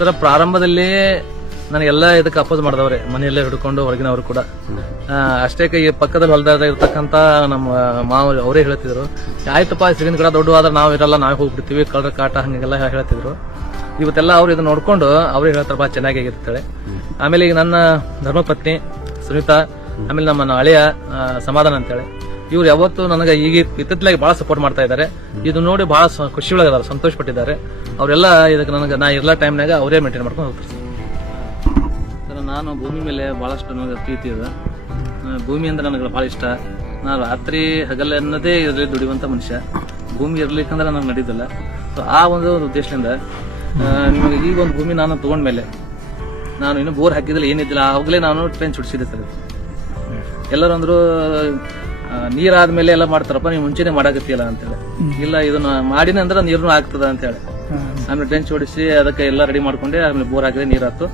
Sir ಪ್ರಾರಂಭದಲ್ಲಿ ನನಗೆಲ್ಲ ಇದಕ್ಕೆ ಅಪೋಸ್ ಮಾಡಿದವ್ರೆ, ಮನೆಯಲ್ಲೇ ಹಿಡ್ಕೊಂಡು ಹೊರಗಿನವರು ಕೂಡ. ಅಷ್ಟೇ ಈ ಪಕ್ಕದಲ್ಲಿ ಹೊಲದಾಗ ಇರ್ತಕ್ಕಂಥ ನಮ್ಮ ಮಾವ ಅವರೇ ಹೇಳ್ತಿದ್ರು, ಆಯ್ತಪ್ಪ ಸಿಗಿನ ಗಿಡ ದೊಡ್ಡವಾದ್ರೆ ನಾವು ಇರಲ್ಲ, ನಾವೇ ಹೋಗ್ಬಿಡ್ತೀವಿ, ಕಳ್ಳರ ಕಾಟ ಹಂಗೆಲ್ಲ ಹೇಳ್ತಿದ್ರು. ಇವತ್ತೆಲ್ಲ ಅವ್ರು ಇದನ್ನ ನೋಡ್ಕೊಂಡು ಅವ್ರಿಗೆ ಹೇಳ್ತಾರಪ್ಪ ಚೆನ್ನಾಗಿರ್ತೇಳಿ. ಆಮೇಲೆ ಈಗ ನನ್ನ ಧರ್ಮಪತ್ನಿ ಸುನೀತಾ, ಆಮೇಲೆ ನಮ್ಮ ಹಳೆಯ ಸಮಾಧಾನ ಅಂತೇಳಿ, ಇವ್ರು ಯಾವತ್ತು ನನಗೆ ಈಗ ಇತ್ತಿತ್ತಲಾಗಿ ಬಹಳ ಸಪೋರ್ಟ್ ಮಾಡ್ತಾ ಇದ್ದಾರೆ. ಇದು ನೋಡಿ ಬಹಳ ಖುಷಿ ಒಳಗದಾರೆ, ಸಂತೋಷ ಪಟ್ಟಿದ್ದಾರೆ. ಅವರೆಲ್ಲ ಇದಕ್ಕೆ ನನಗೆ ನಾ ಇರಲ್ಲ ಟೈಮ್ನಾಗ ಅವರೇ ಮೇಂಟೈನ್ ಮಾಡ್ಕೊಂಡು ಹೋಗ್ತಾರೆ. ಸರ್ ನಾನು ಭೂಮಿ ಮೇಲೆ ಬಹಳಷ್ಟು ನನಗೆ ಪ್ರೀತಿ ಇದೆ. ಭೂಮಿ ಅಂದ್ರೆ ನನಗೆ ಬಹಳ ಇಷ್ಟ. ನಾನು ರಾತ್ರಿ ಹಗಲ ಅನ್ನೋದೇ ಇದರಲ್ಲಿ ದುಡಿಯುವಂತ ಮನುಷ್ಯ. ಭೂಮಿ ಇರ್ಲಿಕ್ಕಂದ್ರೆ ನನಗೆ ನಡೀದಿಲ್ಲ. ಸೊ ಆ ಒಂದು ಉದ್ದೇಶದಿಂದ ನಿಮಗೆ ಈಗ ಒಂದು ಭೂಮಿ ನಾನು ತಗೊಂಡ್ಮೇಲೆ ನಾನು ಇನ್ನು ಬೋರ್ ಹಾಕಿದ್ರೆ ಏನಿದ್ದಿಲ್ಲ, ಆವಾಗಲೇ ನಾನು ಟ್ರೆಂಚ್ ಹೊಡಿಸಿದೆ ಸರ್. ಎಲ್ಲರೂ ಅಂದ್ರು ನೀರಾದ್ಮೇಲೆ ಎಲ್ಲ ಮಾಡ್ತಾರಪ್ಪ, ನೀವು ಮುಂಚೆನೆ ಮಾಡಾಕತ್ತಿಲ್ಲ ಅಂತೇಳಿ. ಇಲ್ಲ, ಇದನ್ನ ಮಾಡಿನ ಅಂದ್ರೆ ನೀರು ಆಗ್ತದ ಅಂತ ಹೇಳಿ ಆಮೇಲೆ ಟ್ರೆಂಚ್ ಹೊಡಿಸಿ ಅದಕ್ಕೆ ಎಲ್ಲ ರೆಡಿ ಮಾಡ್ಕೊಂಡೆ. ಆಮೇಲೆ ಬೋರ್ ಹಾಕಿದ್ರೆ ನೀರಾತು.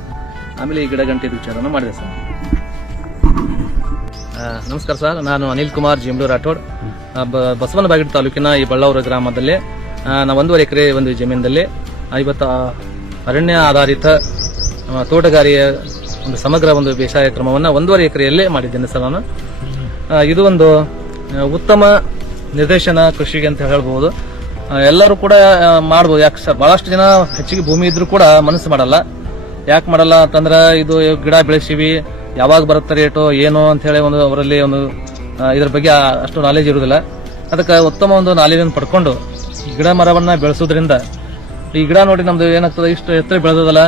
ಆಮೇಲೆ ಈ ಗಿಡ ಗಂಟೆ ವಿಚಾರನ ಮಾಡಿದೆ ಸರ್. ನಮಸ್ಕಾರ ಸರ್, ನಾನು ಅನಿಲ್ ಕುಮಾರ್ ಜಿಂಬ್ಳೂರ್ ರಾಠೋಡ್. ಬಸವನಬಾಗೇಡು ತಾಲೂಕಿನ ಈ ಬಳ್ಳಾವರ ಗ್ರಾಮದಲ್ಲಿ ನಾವು 1.5 ಎಕರೆ ಒಂದು ಜಮೀನಲ್ಲಿ ಇವತ್ತು ಅರಣ್ಯ ಆಧಾರಿತ ತೋಟಗಾರಿಯ ಒಂದು ಸಮಗ್ರ ಒಂದು ಬೇಸಾಯ ಕ್ರಮವನ್ನು 1.5 ಎಕರೆಯಲ್ಲೇ ಮಾಡಿದ್ದೇನೆ ಸರ್ ನಾನು. ಇದು ಒಂದು ಉತ್ತಮ ನಿರ್ದೇಶನ ಕೃಷಿಗೆ ಅಂತ ಹೇಳ್ಬಹುದು. ಎಲ್ಲರೂ ಕೂಡ ಮಾಡಬಹುದು. ಯಾಕೆ ಸರ್, ಬಹಳಷ್ಟು ಜನ ಹೆಚ್ಚಿಗೆ ಭೂಮಿ ಇದ್ರೂ ಕೂಡ ಮನಸ್ಸು ಮಾಡಲ್ಲ. ಯಾಕೆ ಮಾಡಲ್ಲ ಅಂತಂದ್ರೆ ಇದು ಗಿಡ ಬೆಳೆಸಿವಿ, ಯಾವಾಗ ಬರುತ್ತೆ ರೇಟು ಏನು ಅಂತ ಹೇಳಿ ಒಂದು ಅವರಲ್ಲಿ ಒಂದು ಇದ್ರ ಬಗ್ಗೆ ಅಷ್ಟು ನಾಲೆಜ್ ಇರುವುದಿಲ್ಲ. ಅದಕ್ಕೆ ಉತ್ತಮ ಒಂದು ನಾಲೆಜ್ ಅನ್ನು ಪಡ್ಕೊಂಡು ಗಿಡ ಮರವನ್ನ ಬೆಳೆಸೋದ್ರಿಂದ ಈ ಗಿಡ ನೋಡಿ ನಮ್ದು ಏನಾಗ್ತದೆ, ಇಷ್ಟು ಎತ್ತರ ಬೆಳೆದಲ್ಲ,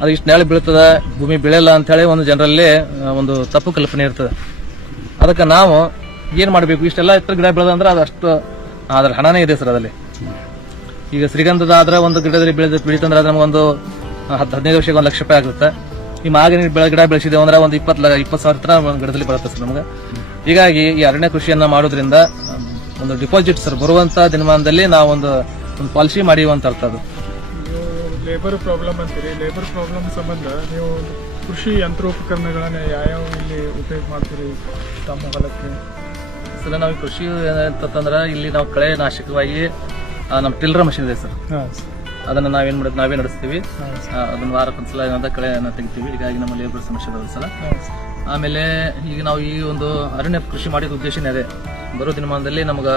ಅದು ಇಷ್ಟು ನೆಳ ಬೀಳ್ತದ, ಭೂಮಿ ಬೆಳೆಯಲ್ಲ ಅಂತ ಹೇಳಿ ಒಂದು ಜನರಲ್ಲಿ ಒಂದು ತಪ್ಪು ಕಲ್ಪನೆ ಇರ್ತದೆ. ಅದಕ್ಕೆ ನಾವು ಏನ್ ಮಾಡಬೇಕು, ಇಷ್ಟೆಲ್ಲ ಎತ್ತರ ಗಿಡ ಬೆಳೆದಂದ್ರೆ ಅದಷ್ಟು ಅದ್ರ ಹಣನೇ ಇದೆ ಸರ್ ಅದಲ್ಲಿ. ಈಗ ಶ್ರೀಗಂಧದ ಆದ್ರೆ ಒಂದು ಗಿಡದಲ್ಲಿ ಬೆಳೀತಂದ್ರೆ ಅದು ನಮಗೊಂದು 15 ವರ್ಷಕ್ಕೆ 1 ಲಕ್ಷ ರೂಪಾಯಿ ಆಗುತ್ತೆ. ಈ ಮಾಗಿನ ಗಿಡ ಬೆಳೆಸಿದೇವೆ ಅಂದ್ರೆ ಒಂದು 20 ಸಾವಿರ ತರ ಒಂದು ಗಿಡದಲ್ಲಿ ಬರುತ್ತೆ ಸರ್ ನಮಗೆ. ಹೀಗಾಗಿ ಈ ಅರಣ್ಯ ಕೃಷಿಯನ್ನ ಮಾಡೋದ್ರಿಂದ ಒಂದು ಡಿಪಾಸಿಟ್ ಸರ್ ಬರುವಂತ ದಿನಮಾನದಲ್ಲಿ ನಾವು ಒಂದು ಪಾಲಿಸಿ ಮಾಡಿವಂತ ಅರ್ಥ. ಅದು ಲೇಬರ್ ಪ್ರಾಬ್ಲಮ್ ಅಂತೀರಿ. ಲೇಬರ್ ಪ್ರಾಬ್ಲಮ್ ಸಂಬಂಧ ನೀವು ಕೃಷಿ ಯಂತ್ರೋಪಕರಣಗಳನ್ನ ಯಾವ ಇಲ್ಲಿ ಉಪಯೋಗ ಮಾಡ್ತೀರಿ ತಮ್ಮ ಹೊಲಕ್ಕೆ? ಸರ್ ನಾವು ಕೃಷಿ ಅಂತಂದ್ರೆ ಇಲ್ಲಿ ನಾವು ಕಳೆ ನಾಶಕವಾಗಿ ನಮ್ಮ ಟಿಲ್ಲರ್ ಮಷಿನ್ ಇದೆ ಸರ್. ಅದನ್ನ ನಾವೇನ್ ಮಾಡೋದು, ನಾವೇ ನಡೆಸ್ತೀವಿ. ಅದನ್ನ ವಾರಕ್ಕೊಂದ್ಸಲ ಏನಾದ ಕಳೆಯನ್ನ ತೆಗಿತೀವಿ. ಹೀಗಾಗಿ ನಮ್ಮ ಲೇಬರ್ ಸಮಸ್ಯೆ ಇರೋದು ಸಲ. ಆಮೇಲೆ ಈಗ ನಾವು ಈ ಒಂದು ಅರಣ್ಯ ಕೃಷಿ ಮಾಡಿದ ಉದ್ದೇಶನೇ ಇದೆ, ಬರೋ ದಿನಮಾನದಲ್ಲಿ ನಮ್ಗೆ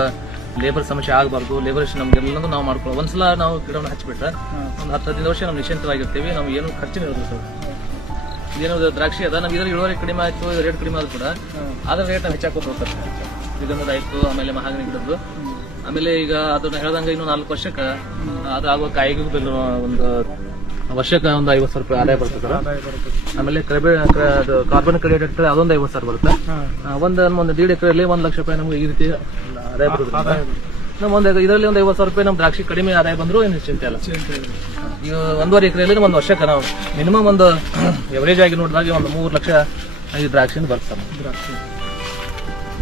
ಲೇಬರ್ ಸಮಸ್ಯೆ ಆಗಬಾರ್ದು. ಲೇಬರ್ ನಮ್ಗೆಲ್ಲನೂ ನಾವು ಮಾಡ್ಕೊಳ್ಳೋ ಒಂದ್ಸಲ ನಾವು ಗಿಡವನ್ನು ಹಚ್ಚಿಬಿಟ್ರೆ ಒಂದು 10-15 ವರ್ಷ ನಾವು ನಿಶ್ಚಿಂತವಾಗಿರ್ತೀವಿ. ನಮ್ಗೆ ಏನು ಖರ್ಚಿನ ಇರೋದು ಸರ್. ಇದೇನು ದ್ರಾಕ್ಷಿ ಅದ, ನಮ್ಗೆ ಇದರಲ್ಲಿ ಇಳುವರಿ ಕಡಿಮೆ ಆಯ್ತು, ರೇಟ್ ಕಡಿಮೆ ಆದ್ರೂ ಕೂಡ ಅದ್ರ ರೇಟ್ ನಾವು ಹೆಚ್ಚಾಕೋತ ಹೋಗ್ತಾರೆ. ಇದನ್ನದಾಯ್ತು, ಆಮೇಲೆ ಮಹಾಗನಿ ಗಿಡದ್ದು. ಆಮೇಲೆ ಈಗ ಅದನ್ನ ಹೇಳ್ದಂಗ ಇನ್ನು 4 ವರ್ಷಕ್ಕೆ ಅದಾಗುವ ಕಾಯಿಗೂ ಒಂದು ವರ್ಷಕ್ಕೆ ಒಂದು 50,000 ರೂಪಾಯಿ ಆದಾಯ ಬರುತ್ತೆ ಸರ್. ಆಮೇಲೆ ಕಾರ್ಬನ್ ಕ್ರೆಡಿಟ್ ಅದೊಂದು 50,000 ಬರುತ್ತೆ. ಒಂದು 1.5 ಎಕರೆಯಲ್ಲಿ 1 ಲಕ್ಷ ರೂಪಾಯಿ ನಮ್ಗೆ ಈ ರೀತಿ ಆದಾಯ ಬರುತ್ತೆ. ನಮ್ಮ ಇದರಲ್ಲಿ ಒಂದು 50,000 ರೂಪಾಯಿ ನಮ್ ದ್ರಾಕ್ಷಿ ಕಡಿಮೆ ಆದಾಯ ಬಂದ್ರು ಏನು ಚಿಂತೆ ಅಲ್ಲ. ಈಗ 1.5 ಎಕರೆಯಲ್ಲಿ 1 ವರ್ಷಕ್ಕೆ ನಾವು ಮಿನಿಮಮ್ ಒಂದು ಎವರೇಜ್ ಆಗಿ ನೋಡಿದಾಗ ಒಂದು 3 ಲಕ್ಷ ಈ ದ್ರಾಕ್ಷಿ ಬರ್ತದೆ.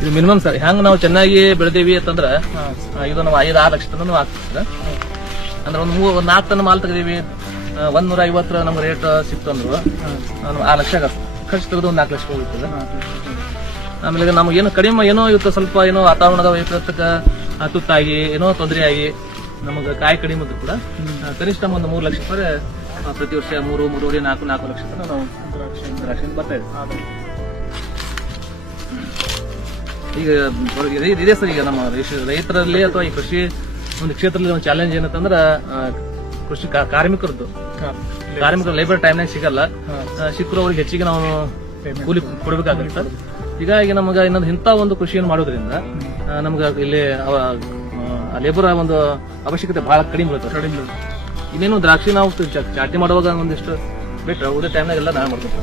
ಇದು ಮಿನಿಮಮ್ ಸರ್. ಹೆಂಗ್ ನಾವು ಚೆನ್ನಾಗಿ ಬೆಳೆದೇವಿ ಅಂತಂದ್ರೆ ಇದು ನಾವು 5-6 ಲಕ್ಷ ಟನ್ ಆಗ್ತದೆ. ಅಂದ್ರೆ ಒಂದು 4 ಟನ್ ಮಾಲ್ ತೆಗೆದೀವಿ, 150 ನಮ್ಗೆ ರೇಟ್ ಸಿಕ್ತು ಅಂದ್ರು 6 ಲಕ್ಷ ಖರ್ಚು ತೆಗೆದು ಒಂದು 4 ಲಕ್ಷ ಹೋಗುತ್ತದೆ. ಆಮೇಲೆ ನಮ್ಗೆ ಏನು ಕಡಿಮೆ ಏನೋ ಇವತ್ತು ಸ್ವಲ್ಪ ಏನೋ ವಾತಾವರಣದ ವೈಪರೀತ್ಯಕ್ಕೆ ತುತ್ತಾಗಿ ಏನೋ ತೊಂದರೆ ಆಗಿ ನಮಗೆ ಕಾಯಿ ಕಡಿಮೆ ಇದ್ರು ಕೂಡ ಕನಿಷ್ಠ ಒಂದು 3 ಲಕ್ಷ ರೂಪಾಯಿ ಪ್ರತಿ ವರ್ಷ 3-3.5-4 ಲಕ್ಷ ತನಕ ನಾವು ದ್ರಾಕ್ಷಿ ಬರ್ತಾ ಇದೆ. ಈಗ ಇದೆ ಸರ್. ಈಗ ನಮ್ಮ ರೈತರಲ್ಲಿ ಅಥವಾ ಈ ಕೃಷಿ ಒಂದು ಕ್ಷೇತ್ರದಲ್ಲಿ ಒಂದು ಚಾಲೆಂಜ್ ಏನಂತಂದ್ರೆ ಕೃಷಿ ಕಾರ್ಮಿಕರದ್ದು ಲೇಬರ್ ಟೈಮ್ನಾಗ ಸಿಗಲ್ಲ. ಸಿಕ್ಕರು ಅವ್ರಿಗೆ ಹೆಚ್ಚಿಗೆ ನಾವು ಕೂಲಿ ಕೊಡಬೇಕಾಗುತ್ತೆ. ಹೀಗಾಗಿ ನಮಗೆ ಇನ್ನೊಂದು ಇಂಥ ಒಂದು ಕೃಷಿಯನ್ನು ಮಾಡೋದ್ರಿಂದ ನಮ್ಗೆ ಇಲ್ಲಿ ಲೇಬರ್ ಒಂದು ಅವಶ್ಯಕತೆ ಬಹಳ ಕಡಿಮೆ ಬರುತ್ತೆ. ಇನ್ನೇನು ದ್ರಾಕ್ಷಿ ನಾವು ಚಾಟಿ ಮಾಡುವಾಗ ಒಂದಿಷ್ಟು ಬಿಟ್ಟರೆ ಉಳಿದ ಟೈಮ್ನಾಗೆಲ್ಲ ನಾವು ಮಾಡ್ಬೇಕು.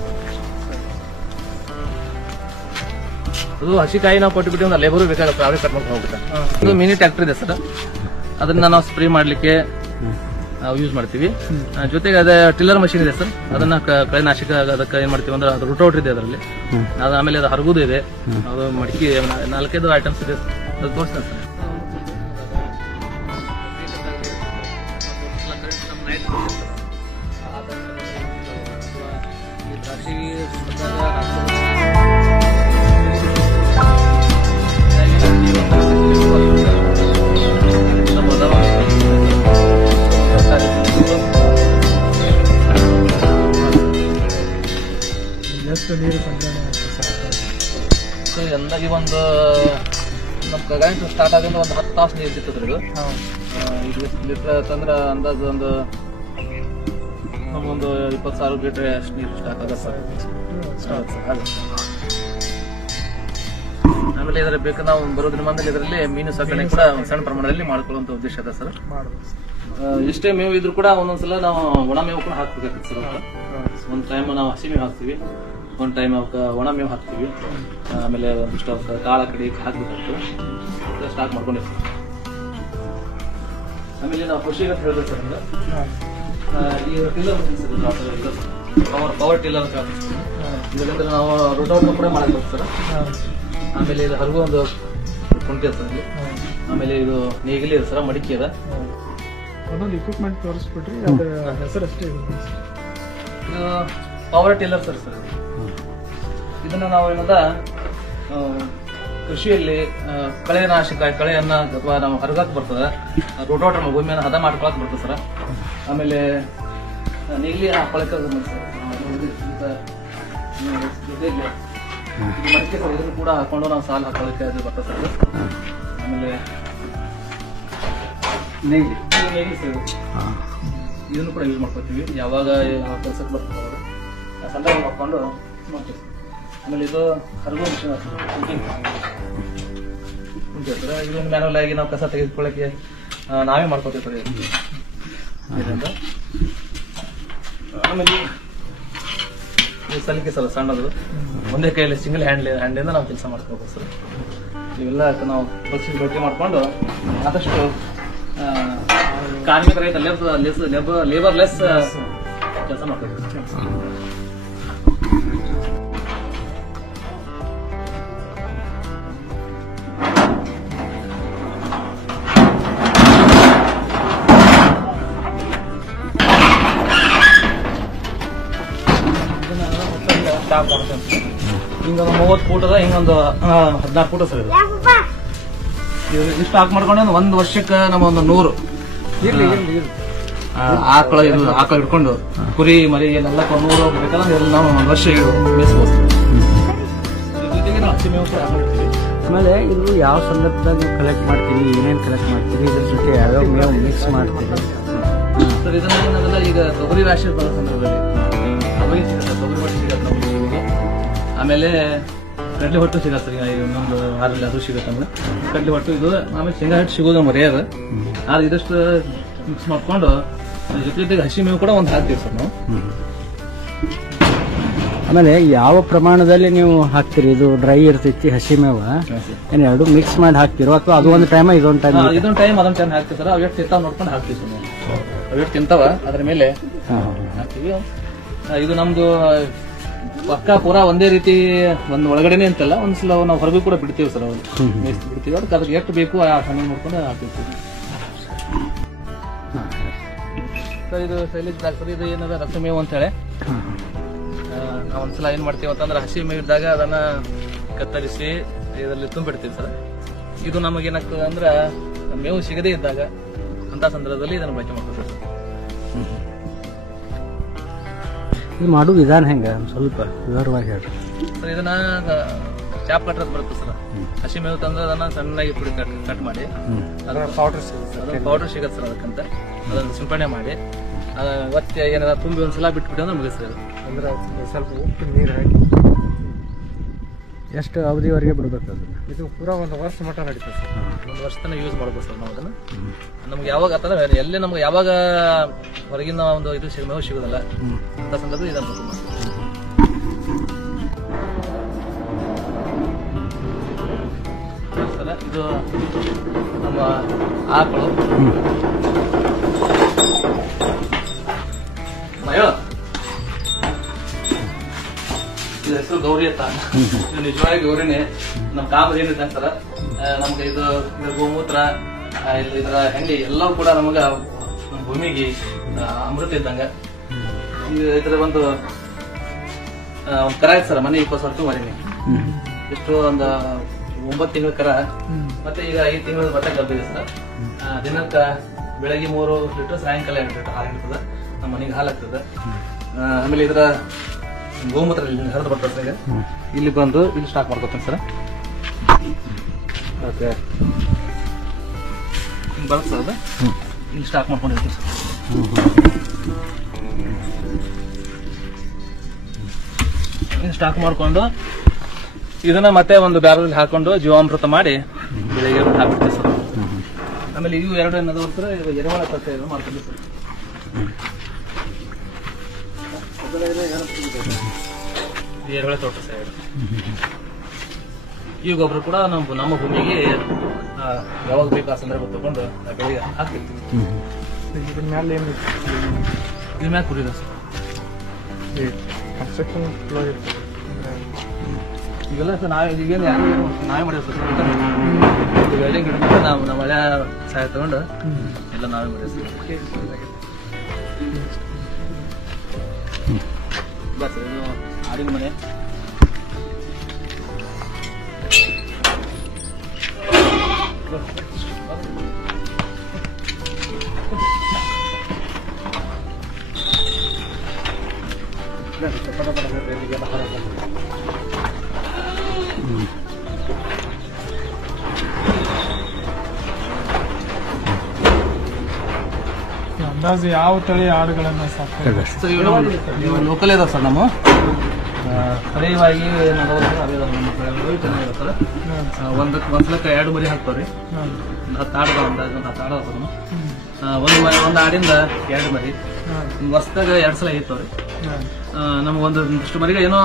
ಅದು ಹಸಿಕಾಯಿ ನಾವು ಕೊಟ್ಟು ಬಿಟ್ಟು ಲೇಬರ್ ಬೇಕಾಗುತ್ತೆ, ಅವರೇ ಕಟ್ ಮಾಡ್ಕೊಂಡು ಹೋಗುತ್ತೆ. ಒಂದು ಮಿನಿ ಟ್ರ್ಯಾಕ್ಟರ್ ಇದೆ ಸರ್, ಅದನ್ನ ನಾವು ಸ್ಪ್ರೇ ಮಾಡ್ಲಿಕ್ಕೆ ಯೂಸ್ ಮಾಡ್ತೀವಿ. ಜೊತೆಗೆ ಅದೇ ಟಿಲ್ಲರ್ ಮಷೀನ್ ಇದೆ ಸರ್, ಅದನ್ನ ಕಳೆ ನಾಶಕ ಅದಕ್ಕೆ ಏನ್ ಮಾಡ್ತೀವಿ ಅಂದ್ರೆ ಅದು ರೂಟೌಟ್ ಇದೆ ಅದರಲ್ಲಿ. ಆಮೇಲೆ ಅದು ಹರಗುದು ಇದೆ, ಅದು ಮಡಿಕೆ 4-5 ಐಟಮ್ಸ್ ಇದೆ, ಅದು ತೋರಿಸ್ತೇನೆ ಸರ್. ಎಷ್ಟು ನೀರು ಸಂಗ್ರಹಣೆ ಆಗ್ತದೆ ಸರ್? ಅಂದಾಗಿ ಒಂದು ನಮ್ಮ ಕರೆಂಟ್ ಸ್ಟಾರ್ಟ್ ಆಗಿಂದ ಒಂದು 10 ತಾಸು ನೀರು ಸಿಗ್ತದೆ ಇದು. ಈಗ ಲೀಟ್ರ್ ತಂದ್ರೆ ಅಂದಾಜು ಒಂದು 20,000 ಲೀಟ್ರ್ ಅಷ್ಟು ನೀರು ಸ್ಟಾಕ್ ಆಗುತ್ತೆ ಸರ್. ಆಮೇಲೆ ಇದರ ಬೇಕು ನಾವು ಬರೋದ್ರ ಮಂದಲ್ಲಿ ಇದರಲ್ಲಿ ಮೀನು ಸಾಕಣೆ ಕೂಡ ಸಣ್ಣ ಪ್ರಮಾಣದಲ್ಲಿ ಮಾಡ್ಕೊಳ್ಳುವಂತ ಉದ್ದೇಶ ಇದೆ ಸರ್. ಇಷ್ಟೇ ಮೇವು ಇದ್ರು ಕೂಡ ಒಂದೊಂದ್ಸಲ ನಾವು ಒಣ ಮೇವು ಕೂಡ ಹಾಕ್ಬೇಕಾಗ್ತದೆ ಸರ್. ಒಂದ್ ಟೈಮ್ ನಾವು ಹಸಿ ಮೇವು ಹಾಕ್ತಿವಿ, ಒಂದ್ ಟೈಮ್ ಅವಕ್ಕೆ ಒಣ ಮೇವು ಹಾಕ್ತಿವಿ, ಆಮೇಲೆ ಒಂದಿಷ್ಟು ಕಾಳ ಕಡಿ ಹಾಕ್ಬೇಕಾಗ್ತದೆ, ಸ್ಟಾಕ್ ಮಾಡ್ಕೊಂಡಿರ್ತೀವಿ. ಆಮೇಲೆ ನಾವು ಕೃಷಿ ಅಂತ ಹೇಳಿದ್ರೆ ಸರ್ ಈ ಟಿಲ್ಲರ್ ಪವರ್ ಟಿಲ್ಲರ್ ಇದರಿಂದ ನಾವು ರೋಟೋವೇಟರ್ ಕೂಡ ಮಾಡಬೇಕು ಸರ್. ಆಮೇಲೆ ಇದು ಹರಿಗೂ ಒಂದು ಕುಂಟೆ ಸರ್. ಆಮೇಲೆ ಇದು ನೇಗಿಲಿ ಇದೆ ಸರ್, ಮಡಿಕೆ ಅದ. ಒಂದೊಂದು ಇಕ್ವಿಪ್ಮೆಂಟ್ ತೋರಿಸ್ಬಿಟ್ರಿ, ಅದರ ಹೆಸರು ಅಷ್ಟೇ ಇದೆ. ಇದು ಪವರ್ ಟಿಲ್ಲರ್ ಸರ್. ಇದನ್ನ ನಾವು ಏನದ ಕೃಷಿಯಲ್ಲಿ ಕಳೆನಾಶಕ ಕಳೆಯನ್ನ ಅಥವಾ ನಾವು ಹರಗಾಕ್ ಬರ್ತದೆ, ರೋಟೋವೇಟರ್ ಭೂಮಿಯನ್ನು ಹದ ಮಾಡ್ಕೊಳಕ್ ಬರ್ತದೆ ಸರ್. ಆಮೇಲೆ ನೇಗಿಲಿ ಹಾಕೊಳಕ ಮಡಿಕೆ ಸರ್, ಇದನ್ನು ಕೂಡ ಹಾಕೊಂಡು ನಾವು ಸಾಲ ಹಾಕೊಳ್ಳಕ್ಕೆ ಅದು ಬರ್ತದೆ ಸರ್. ಆಮೇಲೆ ನೇಗಿಲಿ ಸರ್, ಇದನ್ನು ಕೂಡ ಯೂಸ್ ಮಾಡ್ಕೊತೀವಿ ಯಾವಾಗ ಕೆಲಸಕ್ಕೆ ಬರ್ತದೆ ಅವರು ಸಂದರ್ಭ ಮಾಡ್ಕೊಂಡು ಮಾಡ್ತೀವಿ. ಆಮೇಲೆ ಇದು ಹರಗೋ ಮಿಷನ್ ಕುಂಟೆ ಸರ್. ಇದೊಂದು ಮ್ಯಾನುವಲ್ ಆಗಿ ನಾವು ಕಸ ತೆಗೆದುಕೊಳ್ಳಕ್ಕೆ ನಾವೇ ಮಾಡ್ಕೊತೀವಿ ಸರ್ ಇದರಿಂದ. ಆಮೇಲೆ ಸಲಿಕೆ ಸರ್ ಸಣ್ಣದು, ಒಂದೇ ಕೈಯಲ್ಲಿ ಸಿಂಗಲ್ ಹ್ಯಾಂಡಿಂದ ನಾವು ಕೆಲಸ ಮಾಡ್ಕೋಬೇಕು ಸರ್. ಇವೆಲ್ಲ ನಾವು ಪಕ್ಷಿ ಬಳಕೆ ಮಾಡ್ಕೊಂಡು ಆದಷ್ಟು ಕಾರ್ಮಿಕ ರಹಿತ ಲೇಬರ್ ಲೆಸ್ ಕೆಲಸ ಮಾಡ್ಕೋಬೇಕು. ಹಿಂಗೊಂದು 30 ಫೂಟ್ ಅದ, ಹಿಂಗೊಂದು 14 ಫೂಟ್ ಸರ್. ಇಷ್ಟು ಹಾಕಿ ಮಾಡ್ಕೊಂಡು ಒಂದು ವರ್ಷಕ್ಕೆ ನಮ್ಮ ಒಂದು 100 ಆಕಳ ಹಿಡ್ಕೊಂಡು ಕುರಿ ಮರಿ ಏನೆಲ್ಲ 100 ಬೇಕಂದ್ರೆ ನಾವು ಒಂದು ವರ್ಷ ಮೇಯಿಸ್ಬೋದು. ಜೊತೆಗೆ ನಾವು ಹಸಿ ಮೇವು ಹಾಕಿರ್ತೀವಿ. ಆಮೇಲೆ ಇದು ಯಾವ ಸಂದರ್ಭದಾಗ ನೀವು ಕಲೆಕ್ಟ್ ಮಾಡ್ತೀವಿ, ಏನೇನು ಕಲೆಕ್ಟ್ ಮಾಡ್ತೀವಿ, ಇದ್ರ ಜೊತೆ ಯಾವ್ಯಾವ ಮೇವು ಮಿಕ್ಸ್ ಮಾಡ್ತೀವಿ ಸರ್? ಇದನ್ನ ಈಗ ತೊಗರಿ ರಾಶಿ ಬರೋ ಸಂದರ್ಭದಲ್ಲಿ ತೊಗರಿ ಸಿಗುತ್ತೆ, ತೊಗರಿ ಹೊಟ್ಟು ಸಿಗತ್ತೆ ನಮಗೆ. ಆಮೇಲೆ ಕಡ್ಲೆ ಹೊಟ್ಟು ಸಿಗತ್ತೆ ಸರ್, ಇನ್ನೊಂದು 6 ಅದು ಸಿಗುತ್ತೆ ನಮ್ಗೆ ಕಡ್ಲೆ ಹೊಟ್ಟು. ಇದು ಆಮೇಲೆ ಶೇಂಗಾ ಹಿಟ್ಟು ಸಿಗೋದು ನಮ್ಗೆ ರೇರ್. ಆದ್ರೆ ಇದಷ್ಟು ಮಿಕ್ಸ್ ಮಾಡ್ಕೊಂಡು ಜೊತೆಗೆ ಹಸಿ ಮೇವು ಕೂಡ ಒಂದು ಹಾಕ್ತೀವಿ ಸರ್ ನಾವು. ಆಮೇಲೆ ಯಾವ ಪ್ರಮಾಣದಲ್ಲಿ ನೀವು ಹಾಕ್ತೀರಿ? ಇದು ಡ್ರೈ ಇರ್ತೈತಿ ಹಸಿ ಮೇವ, ಏನ್ ಎರಡು ಮಿಕ್ಸ್ ಮಾಡಿ ಹಾಕ್ತಿರೋ ಅಥವಾ ಅದು ಒಂದು ಟೈಮ್ ಇದೊಂದು ಟೈಮ್? ಇದೊಂದು ಟೈಮ್ ಅದೊಂದು ಟೈಮ್ ಹಾಕ್ತೀವಿ ಸರ್. ಅವೆಷ್ಟು ತಿಂತಾವ ನೋಡ್ಕೊಂಡು ಹಾಕ್ತೀವಿ ಸರ್. ಅವೆಷ್ಟು ತಿಂತಾವ ಅದ್ರ ಮೇಲೆ ಹಾಕ್ತೀವಿ. ಇದು ನಮ್ದು ಪಕ್ಕ ಪೂರಾ ಒಂದೇ ರೀತಿ ಒಂದು ಒಳಗಡೆನೆ ಅಂತಲ್ಲ, ಒಂದ್ಸಲ ನಾವು ಹೊರಗೂ ಕೂಡ ಬಿಡ್ತೀವಿ ಸರ್. ಅವ್ರು ಬಿಡ್ತೀವಿ, ಅದಕ್ಕೆ ಎಷ್ಟು ಬೇಕು ಆ ಸಮಯ ನೋಡ್ಕೊಂಡು ಹಾಕ್ತೀವಿ ಸರ್. ಇದು ಶೈಲೇಶ್ ಸರ್, ಇದು ಏನದ ರಸಮೇವು ಅಂತ ಹೇಳಿ ನಾವು ಒಂದ್ಸಲ ಏನ್ ಮಾಡ್ತೀವಿ ಅಂತಂದ್ರೆ ಹಸಿ ಮೇವು ಇದ್ದಾಗ ಅದನ್ನ ಕತ್ತರಿಸಿ ಇದರಲ್ಲಿ ತುಂಬಿಡ್ತೀವಿ ಸರ್. ಇದು ನಮಗೇನಾಗ್ತದೆ ಅಂದ್ರೆ ಮೇವು ಸಿಗದೇ ಇದ್ದಾಗ ಅಂತ ಸಂದರ್ಭದಲ್ಲಿ ಇದನ್ನು ಬಳಕೆ ಮಾಡ್ತೀವಿ ಸರ್. ಇದು ಮಾಡೋ ವಿಧಾನ ಹೆಂಗ ಸ್ವಲ್ಪ ವಿವರವಾಗಿ ಹೇಳಿ ಸರ್. ಇದನ್ನ ಚಾಪ್ ಕಟ್ಟರ್ ಬರುತ್ತೆ ಸರ್. ಹಸಿ ಮೇವು ತಂದ್ರೆ ಅದನ್ನ ಸಣ್ಣಾಗಿ ಪುಡಿ ಕಟ್ ಮಾಡಿ ಪೌಡರ್ ಸಿಗುತ್ತೆ ಸರ್. ಅದಕ್ಕಂತ ಅದನ್ನ ಸಿಂಪಡಣೆ ಮಾಡಿ ಒತ್ತೆ ಏನಾರ ತುಂಬಿ ಒಂದ್ಸಲ ಬಿಟ್ಬಿಟ್ಟು ಅಂದ್ರೆ ಮುಗಿಸ್ತದೆ. ಅಂದ್ರೆ ಸ್ವಲ್ಪ ಉಪ್ಪು ನೀರು ಹಾಕಿ ಎಷ್ಟು ಅವಧಿವರೆಗೆ ಬಿಡ್ಬೇಕು ಅದನ್ನ? ಇದು ಪೂರಾ 1 ವರ್ಷ ಮಟ್ಟ ನಡೀತದೆ ಸರ್. 1 ವರ್ಷ ತನಕ ಯೂಸ್ ಮಾಡ್ಬೋದು ಸರ್ ನಾವು ಅದನ್ನ. ನಮ್ಗೆ ಯಾವಾಗ ಆತಂದ್ರೆ ಎಲ್ಲಿ ನಮ್ಗೆ ಯಾವಾಗ ಹೊರಗಿನ ಒಂದು ಇದು ಮೇವು ಸಿಗೋದಲ್ಲ ಅಂತ ಸಂದರ್ಭ ಇದನ್ನು ಸರ್. ಇದು ನಮ್ಮ ಆಕಳು ಇದು ಹೆಸರು ಗೌರಿ ಅಂತ. ಇದು ನಿಜವಾಗಿ ಗೌರಿನೇ. ನಮ್ಮ ಕಾಮದ ಏನಿದೆ ಸರ್, ನಮ್ಗೆ ಇದು ಗೋಮೂತ್ರ ಇದರ ಹೆಂಡಿ ಎಲ್ಲವೂ ಕೂಡ ನಮಗ ಭೂಮಿಗೆ ಅಮೃತ ಇದ್ದಂಗ. ಇದರ ಒಂದು ಕರ ಐತೆ ಸರ್, ಮನೆ 20 ವರ್ಷ ಮರಿನಿ. ಎಷ್ಟು ಒಂದು 9 ತಿಂಗಳ ಕರ. ಮತ್ತೆ ಈಗ 5 ತಿಂಗಳ ಬಟ್ಟೆ ಕಬ್ಬಿದೆ ಸರ್. ದಿನಕ್ಕ ಬೆಳಗ್ಗೆ 3 ಲೀಟರ್, ಸಾಯಂಕಾಲ 2 ಲೀಟರ್ ಹಾಲು ಇರ್ತದೆ. ನಮ್ಮ ಮನೆಗೆ ಹಾಲು ಆಗ್ತದೆ. ಆಮೇಲೆ ಇದರ ಗೋಮೂತ್ರ ಹರಿದು ಬರ್ತದೆ ಸರ್. ಇಲ್ಲಿ ಬಂದು ಇಲ್ಲಿ ಸ್ಟಾಕ್ ಮಾಡ್ಕೊತೀನಿ ಸರ್. ಓಕೆ ಹಿಂಗೆ ಬರುತ್ತೆ ಸರ್. ಅದು ಇಲ್ಲಿ ಸ್ಟಾಕ್ ಮಾಡ್ಕೊಂಡಿರ್ತೀವಿ ಸರ್. ಇಲ್ಲಿ ಸ್ಟಾಕ್ ಮಾಡ್ಕೊಂಡು ಇದನ್ನ ಮತ್ತೆ ಒಂದು ಬ್ಯಾರಲ್ಲಿ ಹಾಕೊಂಡು ಜೀವಾಮೃತ ಮಾಡಿ ಬೆಳಗ್ಗೆ ಹಾಕ್ಬಿಡ್ತೀವಿ ಸರ್. ಆಮೇಲೆ ಇವು ಎರಡು ಏನದ ಸರ್, ಎರೆಹುಳ ತಟ್ಟೆ ಮಾಡ್ತೀವಿ ಸರ್. ಎರೆಹುಳ ತೋಟ ಸರ್. ಈ ಗೊಬ್ಬರ ಕೂಡ ನಮ್ಮ ಭೂಮಿಗೆ ಯಾವಾಗ ಬೇಕು ಆ ಸಂದರ್ಭ ತಗೊಂಡು ಬೆಳೆಗೆ ಹಾಕ್ತಿರ್ತೀವಿ. ಇದ್ರ ಮ್ಯಾಲೆ ಏನು ಇದ್ರ ಮ್ಯಾಲೆ ಕುಡಿದ ಸರ್. ಕನ್ಸ್ಟ್ರಕ್ಷನ್ ಫ್ಲೋ ಇರ್ತದೆ ಈಗೆಲ್ಲ ಸರ್ ಈಗೇನು ನಾವೇ ಮಾಡಿದ್ವಿ ಸರ್. ವೆಲ್ಡಿಂಗ್ ಹಿಡಿದು ನಾವು ನಮ್ಮ ಹಳೆಯ ಸಹಾಯ ತಗೊಂಡು ಎಲ್ಲ ನಾವೇ ಮಾಡಿದ್ವಿ ಸರ್. ಬಸ್ ಇದು ಆಡಿನ ಮನೆ. ಅಂದಾಜು ಯಾವ ತಳಿ ಆಡುಗಳನ್ನ ಸಾಕ್ತಾರೆ? ಲೋಕಲ್ ಇದಾವೆ ಸರ್. ನಮ್ಮ ಸ್ಥಳೀಯವಾಗಿ ಚೆನ್ನಾಗಿರುತ್ತದೆ. ಒಂದ್ಸಲಕ್ಕೆ 2 ಮರಿ ಹಾಕ್ತಾವ್ರಿ. 10 ಆಡು ಅಂದಾಜು 10 ಆಡು ಸರ್. ಒಂದು ಆಡಿಂದ 2 ಮರಿ ವರ್ಷದಾಗ 2 ಸಲ ಇರ್ತಾವ್ರಿ. ನಮ್ಗೆ ಒಂದಿಷ್ಟು ಮರಿಗೆ ಏನೋ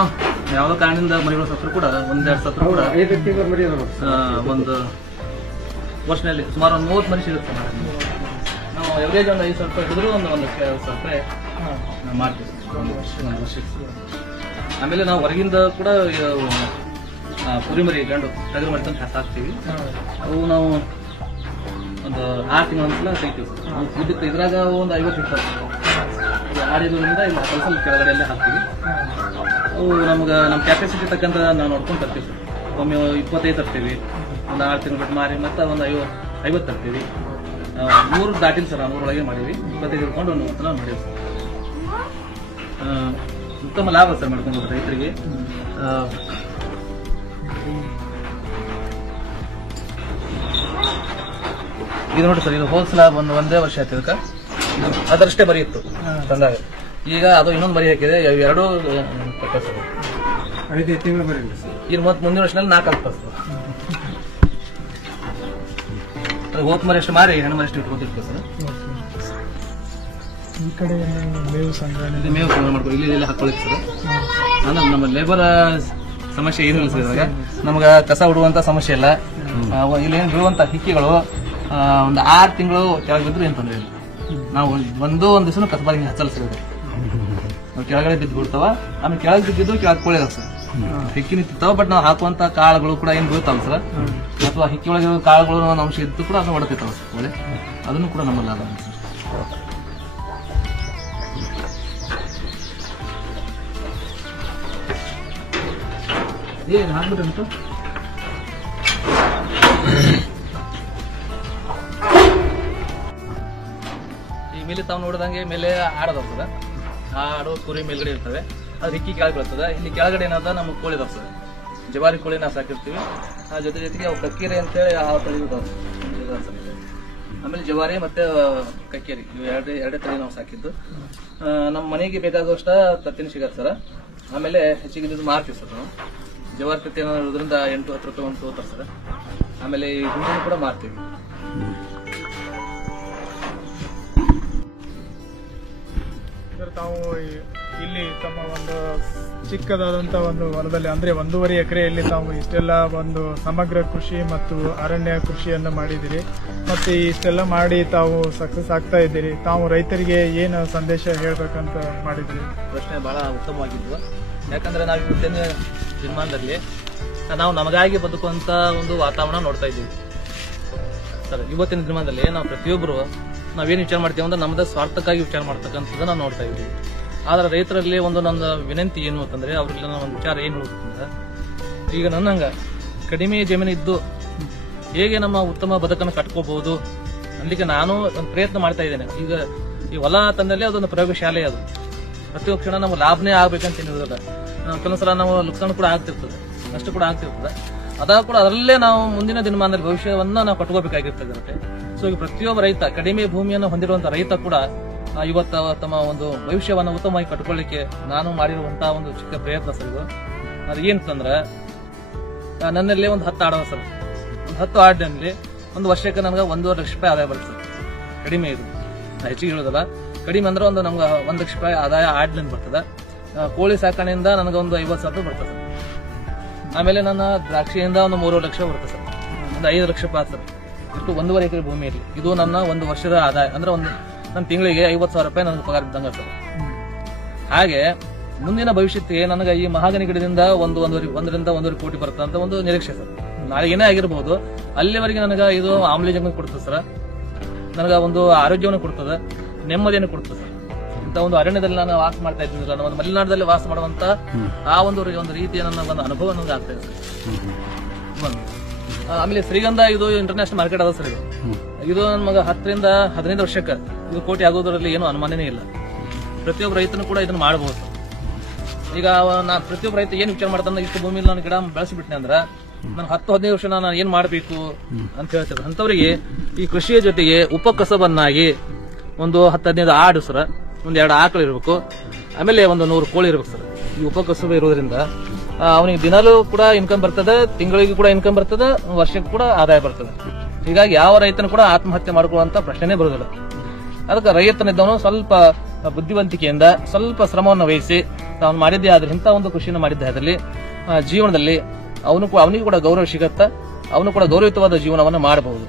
ಯಾವ್ದೋ ಕಾರಣದಿಂದ ಮರಿಗಳು ಸತ್ರು ಕೂಡ 1-2 ಸತ್ರು ಕೂಡ ಒಂದು ವರ್ಷನಲ್ಲಿ ಸುಮಾರು 30 ಮರಿ ಸಿಗುತ್ತೆ. ನಾವು ಎವರೇಜ್ ಒಂದು 5,000 ರೂಪಾಯಿ ಹಿಡಿದ್ರು ಒಂದು 1,000 ರೂಪಾಯಿ ನಾವು ಮಾಡ್ತೀವಿ ಒಂದು ವರ್ಷಕ್ಕೆ. ಆಮೇಲೆ ನಾವು ಹೊರಗಿಂದ ಕೂಡ ಕುರಿ ಮರಿ ಗಂಡು ಟಗರು ಮರಿ ತಂದು ಹಾಕ್ತೀವಿ. ಅವು ನಾವು ಒಂದು 6 ತಿಂಗಳ ಒಂದ್ಸಲ ತೆಗಿತೀವಿ ಸರ್. ಇದಕ್ಕೆ ಇದ್ರಾಗ ಒಂದು 50 ಇರ್ತದೆ. ಆಡಿದ್ರಿಂದ ಇಲ್ಲಿ ಸ್ವಲ್ಪ ಕೆಳಗಡೆಯಲ್ಲೇ ಹಾಕ್ತೀವಿ. ಅವು ನಮ್ಗೆ ನಮ್ಮ ಕ್ಯಾಪಾಸಿಟಿ ತಕ್ಕಂತ ನಾವು ನೋಡ್ಕೊಂಡು ತರ್ತೀವಿ ಸರ್. ಒಮ್ಮೆ 25 ತರ್ತೀವಿ, ಒಂದು 6 ತಿಂಗಳು ಬಿಟ್ಟು ಮಾರಿ ಮತ್ತೆ ಒಂದು 50 ತರ್ತೀವಿ. 100 ದಾಟಿಲ್ಲ ಸರ್. 100 ಒಳಗೆ ಮಾಡೀವಿ. 25 ಹಿಡ್ಕೊಂಡು ಒಂದು 30 ಮಾಡೀವಿ ಸರ್. ಉತ್ತಮ ಲಾಭ ಸರ್ ಮಾಡ್ಕೊಂಡು ರೈತರಿಗೆ. ಇದು ನೋಡಿ ಸರ್, ಇದು ಹೋಲ್ಸಲ ಒಂದೇ ವರ್ಷ ಆಯ್ತು ಇದಕ್ಕೆ. ಅದರಷ್ಟೇ ಮರಿ ಇತ್ತು ತಂದಾಗ. ಈಗ ಅದು ಇನ್ನೊಂದು ಮರಿ ಹಾಕಿದೆ. ಎರಡು 5 ತಿಂಗಳು ಮರಿ ಈಗ ಮತ್ತೆ ಮುಂದಿನ ವರ್ಷದಲ್ಲಿ 4 ಆಗ್ತದೆ ಸರ್. ಹೋತ್ ಮರಿ ಅಷ್ಟು ಮಾರಿ ಹೆಣ್ಣು ಮರಿ ಅಷ್ಟು ಇಟ್ಕೊತಿರ್ತೀವಿ ಸರ್. ಈ ಕಡೆ ಮೇವು ಸಂಗ್ರಹಣೆ ಮೇವು ಸಂಗ್ರಹ ಮಾಡ್ಕೊಂಡು ಇಲ್ಲಿ ಹಾಕೊಳ್ಳಿಕ್ಕೆ ಸರ್. ಅಂದ್ರೆ ನಮ್ಮ ಲೇಬರ್ ಸಮಸ್ಯೆ ಏನಿಲ್ಲ ಸರ್. ಇವಾಗ ನಮ್ಗೆ ಕಸ ಹುಡುವಂತ ಸಮಸ್ಯೆ ಇಲ್ಲ. ಇಲ್ಲಿ ಏನು ಬೀಳುವಂತ ಹಿಕ್ಕಿಗಳು ಒಂದು 6 ತಿಂಗಳು ಕೆಳಗೆ ಬಿದ್ದರೂ ಏನು ತೊಂದರೆ ಇಲ್ಲ. ನಾವು ಒಂದು ದಿವಸ ಕಸಬಾಗಿ ಹಚ್ಚಲ್ಲ ಸಿಗುತ್ತೆ. ನಾವು ಕೆಳಗಡೆ ಬಿದ್ದು ಬಿಡ್ತಾವ. ಆಮೇಲೆ ಕೆಳಗೆ ಬಿದ್ದಿದ್ದು ಕೆಳಗೆ ಕೊಳೆದ ಸರ್. ಹಿಕ್ಕಿ ನಿಂತಿರ್ತಾವ. ಬಟ್ ನಾವು ಹಾಕುವಂತ ಕಾಳುಗಳು ಕೂಡ ಏನು ಬೀಳ್ತಾವ ಸರ್. ಅಥವಾ ಹಿಕ್ಕಿ ಒಳಗೆ ಕಾಳುಗಳು ಅಂಶ ಇದ್ದು ಕೂಡ ಅದನ್ನು ಹೊಡೆತಿರ್ತಾವ ಸರ್ ಒಳ್ಳೆ. ಅದನ್ನು ಕೂಡ ನಮ್ಮಲ್ಲಿ ಅದ ಸರ್. ಏನು ಹಾಕ್ಬಿಟ್ಟು ಈ ಮೇಲೆ ತಾವು ನೋಡಿದಂಗೆ ಮೇಲೆ ಆಡೋದವ ಸರ್. ಆಡು ಕುರಿ ಮೇಲ್ಗಡೆ ಇರ್ತವೆ. ಅದು ಹಿಕ್ಕಿ ಕೆಳಗೆ ಬರ್ತದೆ. ಇಲ್ಲಿ ಕೆಳಗಡೆ ಏನಾದ ನಮಗೆ ಕೋಳಿ ಇದಾವೆ ಸರ್. ಜವಾರಿ ಕೋಳಿ ನಾವು ಸಾಕಿರ್ತೀವಿ. ಆ ಜೊತೆಗೆ ಅವು ಕಕ್ಕೇರಿ ಅಂತೇಳಿ ಆ ತಳಿ ಇದಾವೆ. ಆಮೇಲೆ ಜವಾರಿ ಮತ್ತೆ ಕಕ್ಕೇರಿ ಇವು ಎರಡೇ ತಳಿ ನಾವು ಸಾಕಿದ್ದು. ನಮ್ಮ ಮನೆಗೆ ಬೇಕಾಗುವಷ್ಟ ತತ್ತಿನ ಸಿಗತ್ತೆ ಸರ್. ಆಮೇಲೆ ಹೆಚ್ಚಿಗೆ ಇದು ಮಾರ್ತೀವಿ ಸರ್ ನಾವು. ಜವಾರಿ ತತ್ತಿ ಅನ್ನೋದ್ರಿಂದ 8-10 ರೂಪಾಯಿ ಒಂದು ತಗೋತಾರೆ ಸರ್. ಆಮೇಲೆ ಈ ಗುಂಡು ಕೂಡ ಮಾರ್ತೀವಿ. ತಾವು ಇಲ್ಲಿ ತಮ್ಮ ಒಂದು ಚಿಕ್ಕದಾದಂತ ಒಂದು ಹೊಲದಲ್ಲಿ ಅಂದ್ರೆ 1.5 ಎಕರೆಯಲ್ಲಿ ತಾವು ಇಷ್ಟೆಲ್ಲ ಒಂದು ಸಮಗ್ರ ಕೃಷಿ ಮತ್ತು ಅರಣ್ಯ ಕೃಷಿಯನ್ನು ಮಾಡಿದಿರಿ. ಮತ್ತೆ ಇಷ್ಟೆಲ್ಲ ಮಾಡಿ ತಾವು ಸಕ್ಸಸ್ ಆಗ್ತಾ ಇದ್ದೀರಿ. ತಾವು ರೈತರಿಗೆ ಏನು ಸಂದೇಶ ಹೇಳ್ಬೇಕಂತ ಮಾಡಿದ್ರಿ? ಪ್ರಶ್ನೆ ಬಹಳ ಉತ್ತಮವಾಗಿದ್ದು. ಯಾಕಂದ್ರೆ ನಾವು ಇವತ್ತಿನ ದಿನಮಾನದಲ್ಲಿ ನಾವು ನಮಗಾಗಿ ಬದುಕುವಂತ ಒಂದು ವಾತಾವರಣ ನೋಡ್ತಾ ಇದ್ದೀವಿ ಸರ್. ಇವತ್ತಿನ ದಿನಮಾನದಲ್ಲಿ ನಾವು ಪ್ರತಿಯೊಬ್ಬರು ನಾವೇನು ವಿಚಾರ ಮಾಡ್ತೀವಿ ಅಂದ್ರೆ ನಮ್ಮದ ಸ್ವಾರ್ಥಕ್ಕಾಗಿ ವಿಚಾರ ಮಾಡ್ತಕ್ಕಂಥದ್ದು ನಾವು ನೋಡ್ತಾ ಇದ್ದೀವಿ. ಆದ್ರೆ ರೈತರಲ್ಲಿ ನನ್ನ ವಿನಂತಿ ಏನು ಅಂತಂದ್ರೆ ಅವ್ರಿಗೆ ನನ್ನ ಒಂದು ವಿಚಾರ ಏನು ಹೇಳಬೇಕಂದ್ರೆ, ಈಗ ನನ್ನಂಗ ಕಡಿಮೆ ಜಮೀನು ಇದ್ದು ಹೇಗೆ ನಮ್ಮ ಉತ್ತಮ ಬದುಕನ್ನು ಕಟ್ಕೋಬಹುದು ಅಲ್ಲಿಗೆ ನಾನು ಒಂದು ಪ್ರಯತ್ನ ಮಾಡ್ತಾ ಇದ್ದೇನೆ. ಈಗ ಈ ಹೊಲ ತಂದಲ್ಲಿ ಅದೊಂದು ಪ್ರಯೋಗಶಾಲೆ ಅದು. ಪ್ರತಿಯೊಂದು ಕ್ಷಣ ನಾವು ಲಾಭನೇ ಆಗ್ಬೇಕಂತ ಏನಿರೋದಿಲ್ಲ. ಕೆಲವೊಂದ್ಸಲ ನಾವು ನುಕ್ಸಾನ ಕೂಡ ಆಗ್ತಿರ್ತದೆ, ನಷ್ಟ ಕೂಡ ಆಗ್ತಿರ್ತದೆ. ಅದಾಗ ಕೂಡ ಅದರಲ್ಲೇ ನಾವು ಮುಂದಿನ ದಿನಮಾನದಲ್ಲಿ ಭವಿಷ್ಯವನ್ನ ನಾವು ಕಟ್ಕೋಬೇಕಾಗಿರ್ತದೆ. ಸೊ ಈಗ ಪ್ರತಿಯೊಬ್ಬ ರೈತ, ಕಡಿಮೆ ಭೂಮಿಯನ್ನು ಹೊಂದಿರುವಂತಹ ರೈತ ಕೂಡ ಇವತ್ತು ತಮ್ಮ ಒಂದು ಭವಿಷ್ಯವನ್ನು ಉತ್ತಮವಾಗಿ ಕಟ್ಕೊಳ್ಳಿಕ್ಕೆ ನಾನು ಮಾಡಿರುವಂತಹ ಒಂದು ಚಿಕ್ಕ ಪ್ರಯತ್ನ ಸರ್ ಇದು. ಅದು ಏನಂತಂದ್ರೆ, ನನ್ನಲ್ಲಿ ಒಂದು 10 ಆಡವ ಸರ್. ಒಂದು 10 ಆಡಿನಲ್ಲಿ ಒಂದು ವರ್ಷಕ್ಕೆ ನನಗೆ 1.5 ಲಕ್ಷ ರೂಪಾಯಿ ಆದಾಯ ಬರುತ್ತೆ ಸರ್. ಕಡಿಮೆ ಇದು, ಹೆಚ್ಚಿಗೆ ಹೇಳೋದಲ್ಲ, ಕಡಿಮೆ ಅಂದ್ರೆ ಒಂದು ನಮ್ಗೆ 1 ಲಕ್ಷ ರೂಪಾಯಿ ಆದಾಯ ಆಡ್ಲಿಂದ ಬರ್ತದೆ. ಕೋಳಿ ಸಾಕಣೆಯಿಂದ ನನಗೆ ಒಂದು 50,000 ರೂಪಾಯಿ ಬರ್ತದೆ ಸರ್. ಆಮೇಲೆ ನನ್ನ ದ್ರಾಕ್ಷಿಯಿಂದ ಒಂದು 3 ಲಕ್ಷ ಬರುತ್ತೆ ಸರ್. ಒಂದು 5 ಲಕ್ಷ ರೂಪಾಯಿ ಸರ್. ಇಷ್ಟು 1.5 ಎಕರೆ ಭೂಮಿಯಲ್ಲಿ ಇದು ನನ್ನ ಒಂದು ವರ್ಷದ ಆದಾಯ. ಅಂದ್ರೆ ನನ್ನ ತಿಂಗಳಿಗೆ 50,000 ರೂಪಾಯಿ ನನಗೆ ಪಗಾರ ಇದ್ದಂಗ ಸರ್. ಹಾಗೆ ಮುಂದಿನ ಭವಿಷ್ಯಕ್ಕೆ ನನಗೆ ಈ ಮಹಾಗನಿ ಗಿಡದಿಂದ 1.5 ಕೋಟಿ ಬರುತ್ತೆ ಅಂತ ಒಂದು ನಿರೀಕ್ಷೆ ಸರ್. ನಾಳೆ ಏನೇ ಆಗಿರಬಹುದು, ಅಲ್ಲಿವರೆಗೆ ನನಗೆ ಇದು ಆಮ್ಲಜನಕ ಕೊಡ್ತದೆ ಸರ್, ನನಗೆ ಒಂದು ಆರೋಗ್ಯವನ್ನು ಕೊಡ್ತದೆ, ನೆಮ್ಮದಿಯನ್ನು ಕೊಡ್ತದೆ ಸರ್. ಇಂಥ ಒಂದು ಅರಣ್ಯದಲ್ಲಿ ನಾನು ವಾಸ ಮಾಡ್ತಾ ಇದ್ದೀನಿ, ನಾನು ಒಂದು ಮಲೆನಾಡಲ್ಲಿ ವಾಸ ಮಾಡುವಂತ ಆ ಒಂದು ರೀತಿಯ ನನ್ನ ಒಂದು ಅನುಭವ ನನಗೆ ಆಗ್ತಾ ಇದೆ ಸರ್. ಆಮೇಲೆ ಶ್ರೀಗಂಧ ಇದು ಇಂಟರ್ನ್ಯಾಷನಲ್ ಮಾರ್ಕೆಟ್ ಅದ ಸರ್. ಇದು ನಮಗ 10 ರಿಂದ 15 ವರ್ಷಕ್ಕೆ ಇದು ಕೋಟಿ ಆಗೋದ್ರಲ್ಲಿ ಏನು ಅನುಮಾನನೇ ಇಲ್ಲ. ಪ್ರತಿಯೊಬ್ಬ ರೈತನು ಕೂಡ ಇದನ್ನ ಮಾಡಬಹುದು ಸರ್. ಈಗ ಪ್ರತಿಯೊಬ್ಬ ರೈತ ಏನ್ ವಿಚಾರ ಮಾಡ್ತಾನೆ, ಇಷ್ಟು ಭೂಮಿಯಲ್ಲಿ ನಾನು ಗಿಡ ಬೆಳೆಸಿಬಿಟ್ನೆ ಅಂದ್ರೆ ನಾನು 10-15 ವರ್ಷ ನಾನು ಏನ್ ಮಾಡ್ಬೇಕು ಅಂತ ಹೇಳ್ತಾರೆ. ಅಂತವರಿಗೆ ಈ ಕೃಷಿಯ ಜೊತೆಗೆ ಉಪಕಸಬನ್ನಾಗಿ ಒಂದು 10-15 ಆಡು ಸರ್, ಒಂದ್ 2 ಆಕಳು ಇರಬೇಕು, ಆಮೇಲೆ ಒಂದು 100 ಕೋಳಿ ಇರ್ಬೇಕು ಸರ್. ಈ ಉಪಕಸಬ ಇರೋದ್ರಿಂದ ಅವನಿಗೆ ದಿನಾಲೂ ಕೂಡ ಇನ್ಕಮ್ ಬರ್ತದೆ, ತಿಂಗಳಿಗೆ ಕೂಡ ಇನ್ಕಮ್ ಬರ್ತದೆ, ವರ್ಷಕ್ಕೆ ಕೂಡ ಆದಾಯ ಬರ್ತದೆ. ಹೀಗಾಗಿ ಯಾವ ರೈತನು ಕೂಡ ಆತ್ಮಹತ್ಯೆ ಮಾಡ್ಕೊಳ್ಳುವಂತ ಪ್ರಶ್ನೆನೇ ಬರೋದಿಲ್ಲ. ಅದಕ್ಕೆ ರೈತನಿದ್ದವನು ಸ್ವಲ್ಪ ಬುದ್ಧಿವಂತಿಕೆಯಿಂದ ಸ್ವಲ್ಪ ಶ್ರಮವನ್ನು ವಹಿಸಿ ತಾನು ಮಾಡಿದ್ದೇ ಆದ್ರೆ, ಇಂಥ ಒಂದು ಕೃಷಿಯನ್ನು ಮಾಡಿದ್ದೇ ಆದಲ್ಲಿ ಜೀವನದಲ್ಲಿ ಅವನಿಗೂ ಕೂಡ ಗೌರವ ಸಿಗತ್ತ, ಅವನು ಕೂಡ ಗೌರವಯುತವಾದ ಜೀವನವನ್ನು ಮಾಡಬಹುದು.